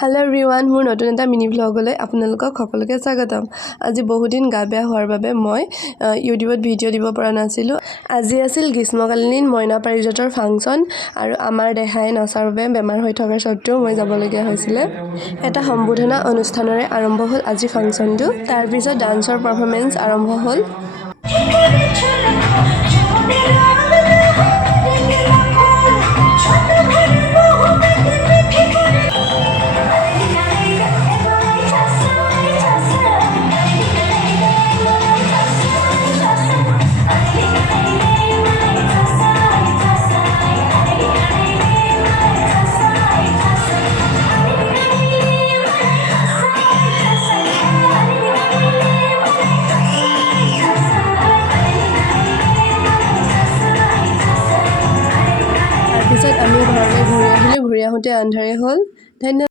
Hello' everyone, মোৰ নতুন এটা মিনি ভ্লগলৈ আপোনালোকক সকলোকে স্বাগতম। আজি বহুদিন গা বেয়া হোৱাৰ বাবে মই ইউটিউবত ভিডিঅ' দিব পৰা নাছিলোঁ। আজি আছিল গ্ৰীষ্মকালীন মইনা পাৰিজাতৰ ফাংচন আৰু আমাৰ দেহাই নচাৰ বাবে বেমাৰ হৈ থকাৰ স্বত্বেও মই যাবলগীয়া হৈছিলে। এটা সম্বোধনা অনুষ্ঠানেৰে আৰম্ভ হ'ল আজি ফাংচনটো। তাৰপিছত ডান্সৰ পাৰফৰ্মেঞ্চ আৰম্ভ হ'ল। তাৰপিছত আমি ঘৰলৈ ঘূৰি আহিলোঁ। ঘূৰি আহোঁতে আন্ধাৰে হ'ল। ধন্যবাদ।